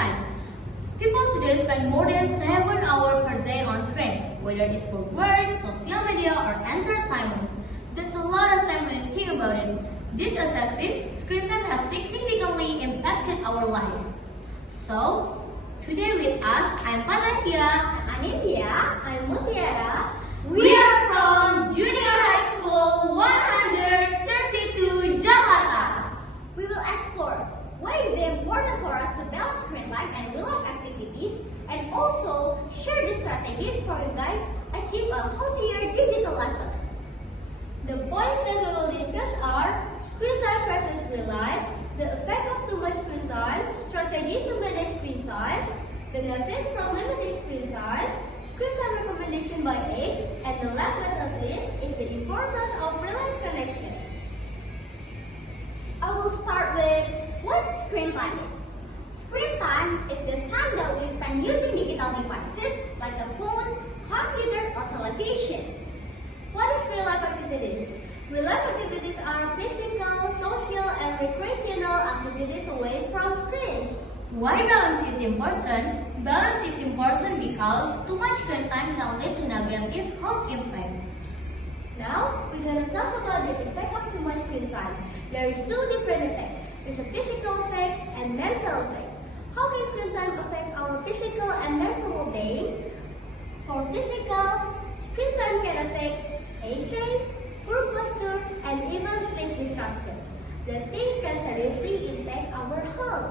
time. People today spend more than 7 hours per day on screen, whether it's for work, social media, or entertainment. That's a lot of time when you think about it. This excessive screen time has significantly impacted our life. So, today with us, I'm Panasya, I'm India. I'm Mutiara. we are from Junior High School 132 Jakarta. We will explore why is it important for us to balance screen time and real-life activities, and also share the strategies for you guys achieve a healthier digital life balance. The points that we will discuss are screen time versus real life, the effect of too much screen time, strategies to manage screen time, benefits from limited screen time, screen time recommendation by age, and the last but not least is the importance of real-life connection. I will start with what screen time is. Screen time is the time that we spend using digital devices like a phone, computer, or television. What is real-life activities? Real-life activities are physical, social, and recreational activities away from screens. Why balance is important? Balance is important because too much screen time can lead to negative health impacts. Now, we're going to talk about the effect of too much screen time. There is two different effects. There's a physical effect and mental effect. How can screen time affect our physical and mental well-being? For physical, screen time can affect age strain, poor posture, and even sleep disruption. The things can seriously impact our health.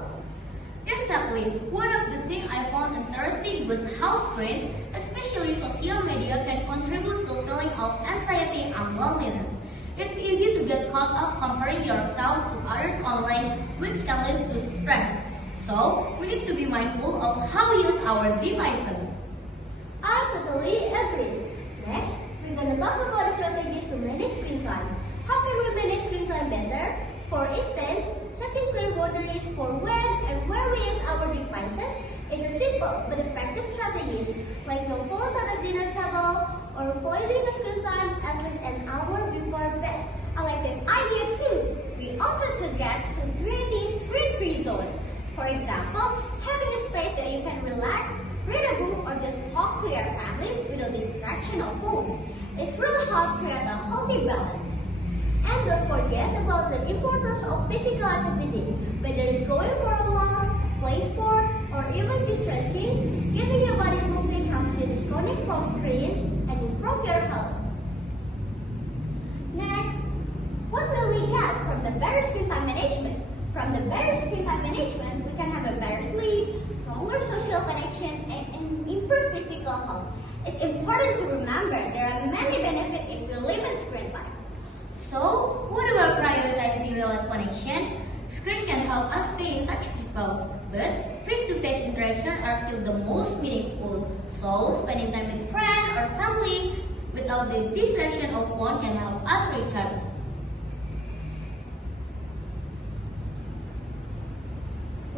Exactly. One of the things I found interesting was how screen, especially social media, can contribute to feeling of anxiety and loneliness. It's easy to get caught up comparing yourself to others online, which can lead to stress. So, we need to be mindful of how we use our devices. I totally agree. Next, we're going to talk about the strategies to manage screen time. How can we manage screen time better? For instance, setting clear boundaries for when and where we use our devices is a simple but effective strategy, like no phones at the dinner table or avoiding the screen time at least an hour before bed. I like that idea too. We also suggest creating screen-free zones. For example, having a space that you can relax, read a book, or just talk to your family without distraction of phones. It really helps create a healthy balance. And don't forget about the importance of physical activity, whether it's going for a walk, playing sport, or even just stretching. Getting your body moving helps you disconnect from screens and improve your health. Next, what will we get from the better screen time management? From the better screen time management, we can have a better sleep, stronger social connection, and improved physical health. It's important to remember there are many benefits if we limit screen time. So, what about prioritizing real-life connection? Screen can help us stay in touch with people, but face-to-face interaction are still the most meaningful. So, spending time with friends or family without the distraction of phone can help us recharge.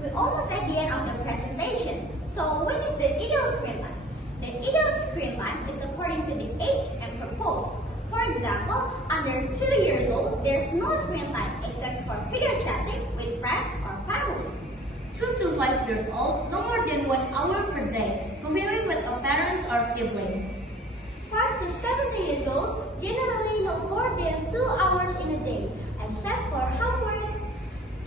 We're almost at the end of the presentation. So, when is the ideal screen time? The ideal screen time is according to the age and purpose. For example, under 2 years old, there's no screen time except for video chatting with friends or families. 2 to 5 years old, no more than 1 hour per day, comparing with a parent or sibling. 5 to 70 years old, generally no more than 2 hours in a day, except for homework.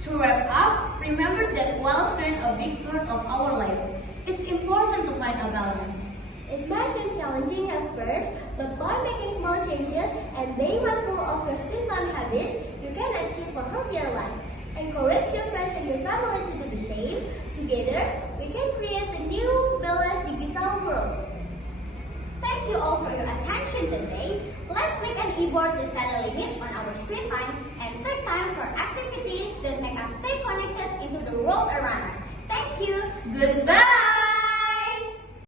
To wrap up, remember that while screen a big part of our life, it's important to find a balance. It might seem challenging at first, but by making small changes and being mindful of your screen time habits, you can achieve a healthier life. Encourage your friends and your family to do the same. Together, we can create a new, balanced digital world. Thank you all for your attention today. Let's make an e-board to set a limit on our screen time and take time for activities that make us stay connected into the world around us. Thank you. Goodbye!